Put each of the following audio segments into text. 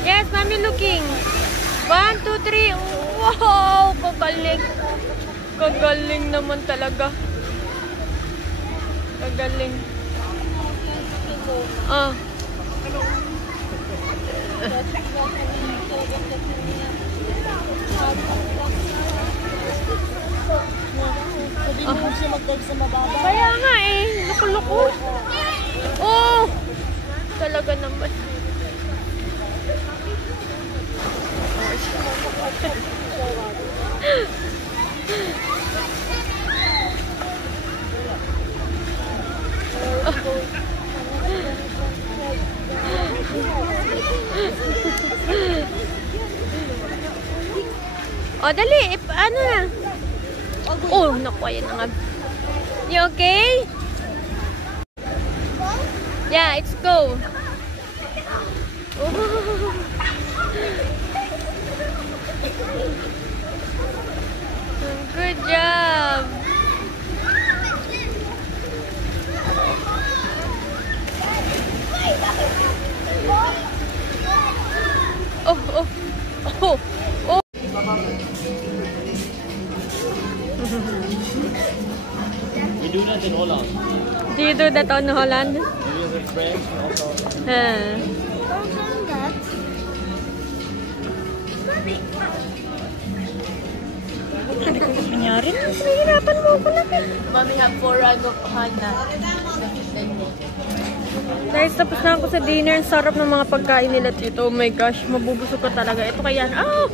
Yes, mommy looking. 1, 2, 3. Wow, kagaling. Kagaling naman talaga. Kagaling. Ah. Kaya nga eh, loko-loko. Oh, talaga naman. Oh, dali. Ano na? Oh, naku, ayan na nga. You okay? Yeah, let's go. Oh. Good job. Oh, oh, oh, oh. We do that in Holland. Do you do that on Holland? We do it in French and also. Nangyari na, nahihirapan mo ako na. Mommy have 4 rag of Hana. Guys, tapos na ako sa dinner. Ang sarap ng mga pagkain nila dito. Oh my gosh, mabubusog ka talaga. Ito kaya, ah!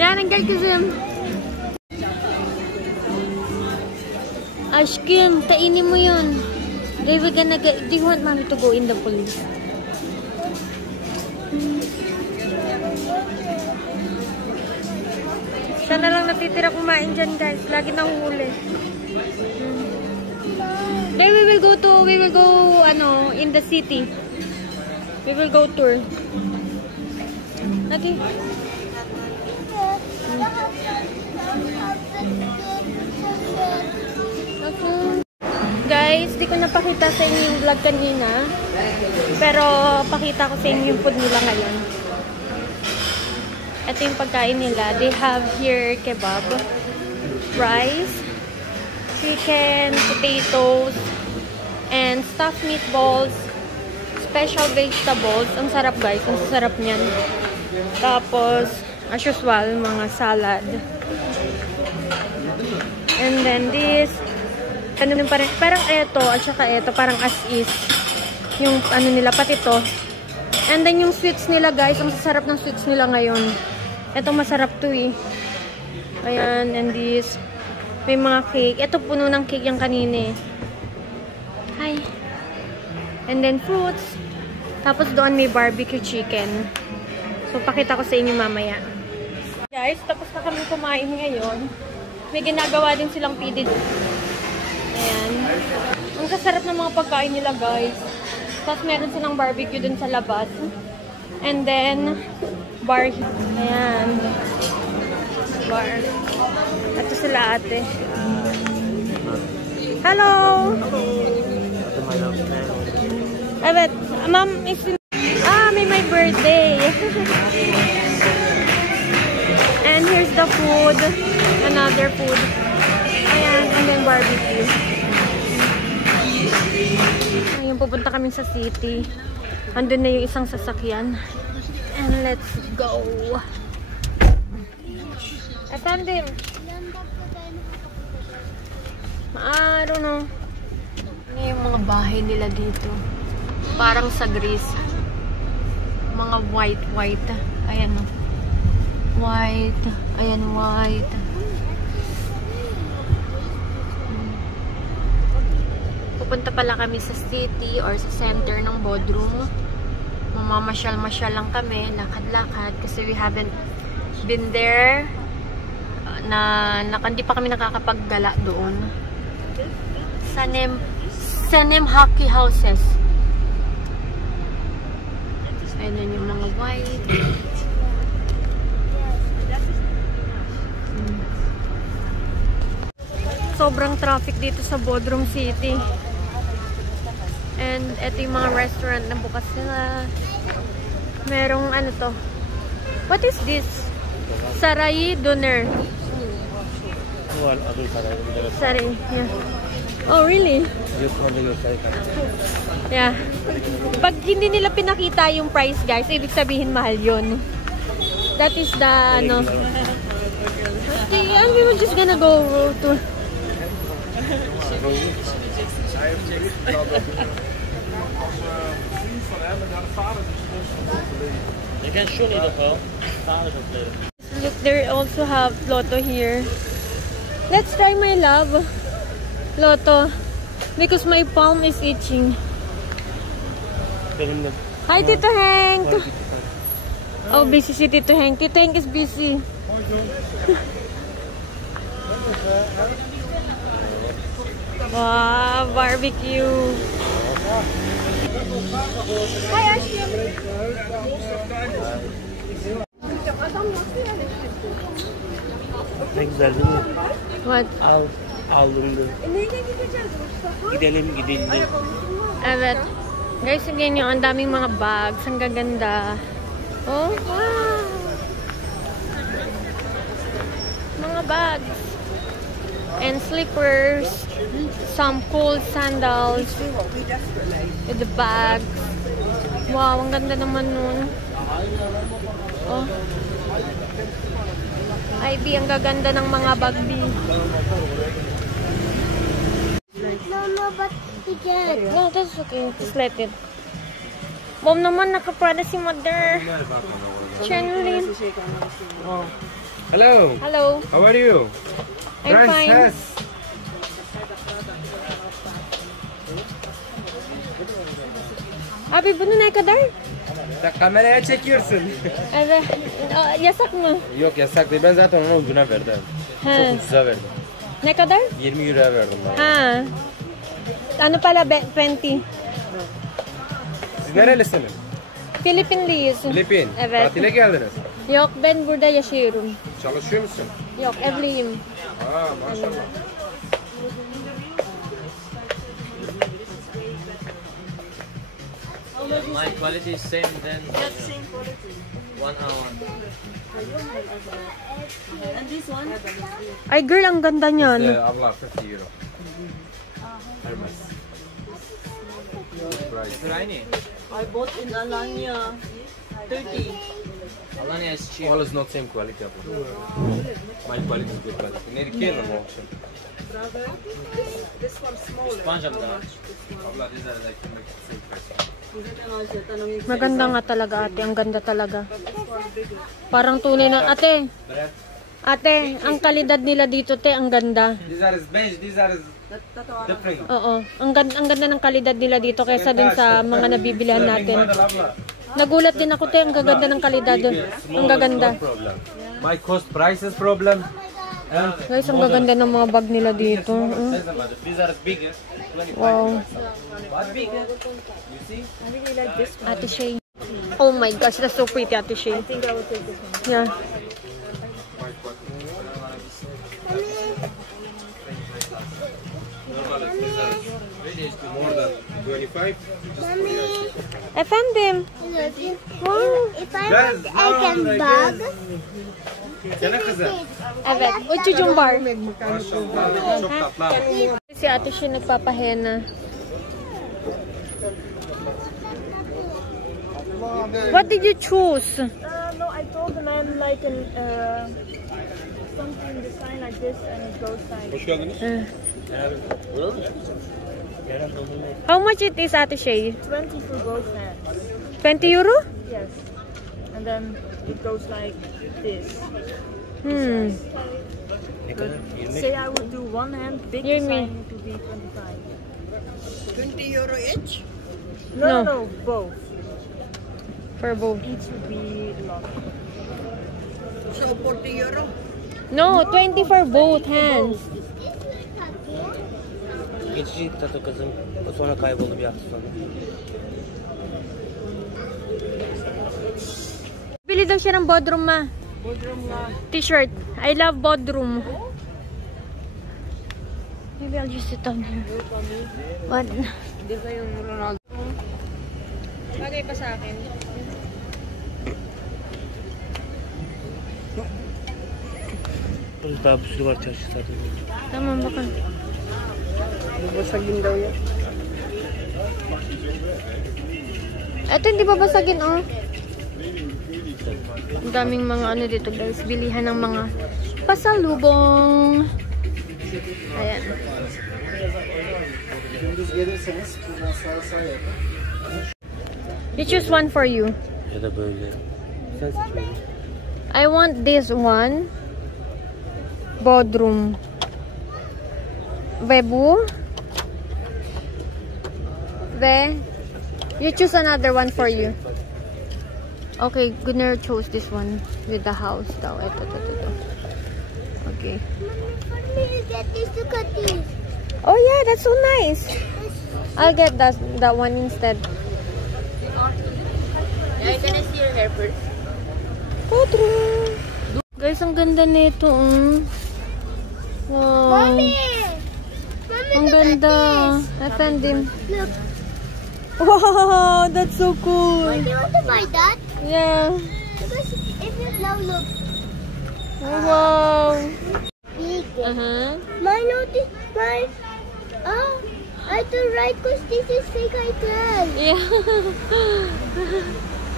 Yan, ang girl kasi. Ashkin, kainin mo yun. Do you want mommy to go in the pool? Siya na lang natitira kumain dyan, guys. Lagi nahuhuli. Then we will go, in the city. We will go tour. Okay. Guys, di ko napakita sa inyo yung vlog kanina. Pero pakita ko sa inyo yung food nila ngayon. Ito yung pagkain nila. They have here kebab, rice, chicken, potatoes, and stuffed meatballs, special vegetables. Ang sarap, guys. Ang sarap niyan. Tapos, as usual, mga salad. And then this, parang eto, at saka eto, parang as is. Yung ano nila, pati to. And then yung sweets nila, guys, ang sasarap ng sweets nila ngayon. Eto, masarap to eh. Ayan, and this. May mga cake. Eto, puno ng cake yung kanina eh. Hi. And then fruits. Tapos doon may barbecue chicken. So, pakita ko sa inyo mamaya. Guys, tapos na kami kumain ngayon. May ginagawa din silang PD. Ayan. Ang sasarap ng mga pagkain nila, guys. Tapos meron silang barbecue dun sa labas. And then, bar. Ayan. Bar. Ito sila ate. Hello! Ay, bet. Ma'am, may my birthday. And here's the food. Another food. Ayan, and then barbecue. Ayun, pupunta kami sa city. Andun na yung isang sasakyan. And let's go. Atandim. I don't know. Ano yung mga bahay nila dito? Parang sa Greece. Mga white. Ayan o. White. Ayan, white. Pupunta pala kami sa city or sa center ng Bodrum. Mamamasyal-masyal lang kami, lakad-lakad kasi we haven't been there. Hindi pa kami nakakapaggala doon. Sanem Hockey Houses. Ayan yung mga white. Sobrang traffic dito sa Bodrum City. And ito yung mga restaurant na bukas nila. Merong ano to. What is this? Sarai Doner. Sarai. Yeah. Oh, really? Yeah. Pag hindi nila pinakita yung price, guys, ibig sabihin mahal yun. That is the, ano. Okay, and we were just gonna go to... Je kan schon niet wel. Look, they also have Lotto here. Let's try, my love. Lotto. Because my palm is itching. Hi, Tito Hank. Oh, busy si Tito Hank. Tito Hank is busy. Wow, barbecue. Hi, Ashley. What? Aldım. Gidelim. Evet. Guys, again yung ang daming mga bags. Ang gaganda. Oh, wow. Mga bags. And slippers. Some cool sandals. With the bags. Wow, ang ganda naman nun. Oh. Ivy, ang gaganda ng mga bag, B. No, but he did. No, that's okay. Just let it. Mom naman, nakaprada si mother. Chanlin. Hello. Hello. How are you? I'm fine. Prenses. Abi, bunu ne kadar? Sen kameraya çekiyorsun. Evet. Yasak mı? Yok yasak değil. Ben zaten ona ucuna verdim. Ha. Çok ucuza verdim. Ne kadar? 20 euroya verdim ben. Ha. Ano pala, 20? Siz nerelisiniz? Philippineliyiz. Filipin. Evet. Tatile geldiniz. Yok, ben burada yaşıyorum. Çalışıyor musun? Yok, evliyim. Aa maşallah. My quality is same then. Same quality. 1 hour. And this one? Ay, girl, ang ganda niyan. Allah 50 euro. Hermes. Tiny. I bought in Alanya 30. Alanya is cheap. All is not same quality. My quality is good quality. Neri kielo mu uopće? This one smaller. Sponge up there. Allah these are like same price. Maganda nga talaga, ate. Ang ganda talaga. Parang tunay na, ate. Ate, ang kalidad nila dito, te, ang ganda. These are beige, these are different. Oo. Ang ganda ng kalidad nila dito kaysa dun sa mga nabibilihan natin. Nagulat din ako, te. Ang gaganda ng kalidad dun. Ang gaganda. My cost prices problem. Guys, ang gaganda ng mga bag nila dito. These are bigger. Wow. What bigger? You see? I really like this one. Ate Shay. Oh my gosh, that's so pretty, Ate Shay. I think I will take this one. Yeah. More than 25. Efendim. Wow. If I want, I can bag. Gel kızım. Evet. Uçucum bar. Maşallah. Çok tatlı. Si Ate Shay nagpapahena. What did you choose? No, I told the man like an something design like this and it goes like. Hoş geldiniz. How much it is, Ate Shay? 20 for both hands. 20 euro? Yes. And then it goes like this. Say I would do one hand, big Hear me. design, it would be 25. 20 euro each? No, No. no, both. For both. Each would be a lot. So, 40 euro? No, 20 for both hands. Geçici tato kızım. O sonra kayboldu bir hafta sonra. Bili daw siya ng Bodrum, ma. Bodrum nga. T-shirt. I love Bodrum. Maybe I'll just sit down here. What? Hindi ba yung Ronaldo? Bagay pa sa akin. Daha bir sürü var çarşı zaten. Tamam, bakın. Basagin daw yan. Ito hindi babasagin, oh. Ang daming mga ano dito, guys. Bilihan ng mga pasalubong. Ayan. You choose one for you. Ya da böyle. Sen seç böyle. I want this one. Bodrum. Vebu. You choose another one for you. Okay, Gunnar chose this one with the house daw. Ito. Okay. Mommy, get this to cut this. Oh yeah, that's so nice. I'll get that one instead. Yeah, you gonna see your hair first. Bodrum. Guys, ang ganda nito. Wow. Mommy! Mommy, Ang look at ganda. this. I found him. Look. Wow, that's so cool. Do you want to buy that? Yeah. Because if you now look Wow. big. Uh-huh. My notice, my... I do right because this is fake I can. Yeah.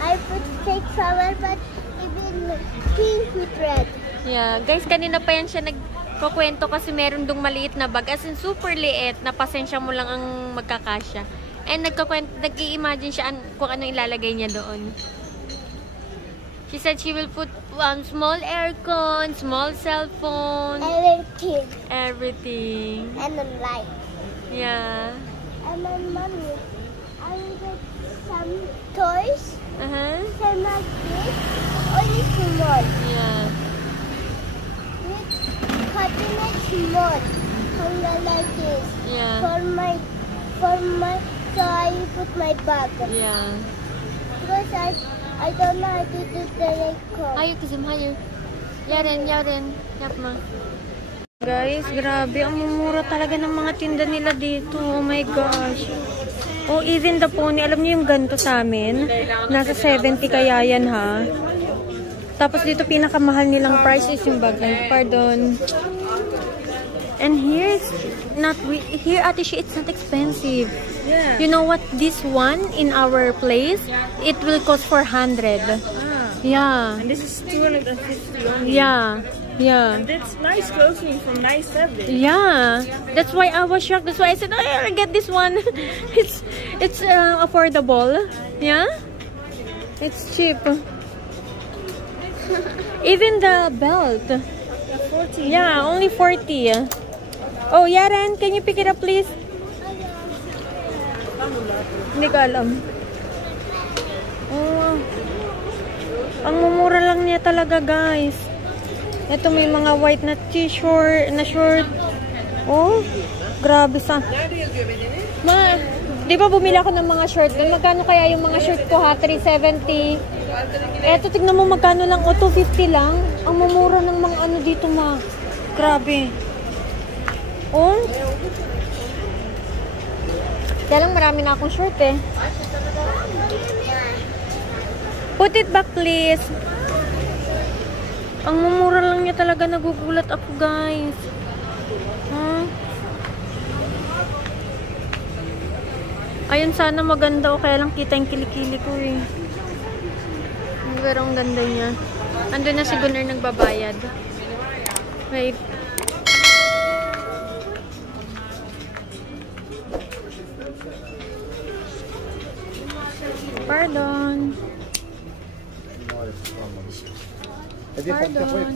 I put fake flower but even pink with red. Yeah. Guys, kanina pa yan siya nagkukwento kasi meron dong maliit na bag. As in, super liit na pasensya mo lang ang magkakasya. And nag-i-imagine siya kung ano ilalagay niya doon. She said she will put small aircon, small cell phone, Everything. everything. And then light. Yeah. And then mommy, I will get some toys. Uh-huh. Some like this. Only small. Yeah. With cutting it small. Like this. Yeah. So I put my bag. Yeah. Because I don't know how to do the aircon. Ayaw kizim, higher. Yaren. Yap ma. Guys, grabe. Ang mumura talaga ng mga tinda nila dito. Oh my gosh. Oh, even the pony. Alam niyo yung ganito sa amin? Nasa 70 kaya yan, ha? Tapos dito pinakamahal nilang price is yung bag. Pardon. And here Ate Shi, it's not expensive. Yeah. You know what? This one in our place, it will cost 400. Yeah. And this is 250 only. Yeah. And that's nice clothing from nice fabric. Yeah. That's why I was shocked. That's why I said, I'll get this one. It's affordable. Yeah. It's cheap. Even the belt. 40. Yeah, only 40. Oh, Yaren, can you pick it up, please? Hindi ko alam. Oh, ang mumura lang niya talaga, guys. Ito may mga white na t-shirt, na short. Oh, grabe sa. Ma, di ba bumili ako ng mga short doon? Magkano kaya yung mga short ko, ha? 370. Eto, tignan mo magkano lang. O, 250 lang. Ang mumura ng mga ano dito, ma. Grabe. Oh. Kaya lang marami na akong short, eh. Put it back, please. Ang mumura lang niya talaga. Nagugulat ako, guys. Huh? Ayun, sana maganda o kaya lang kita yung kilikili ko, eh. Pero ang ganda niya. Andun na si Gunnar nagbabayad. Wait. Pardon. Pardon.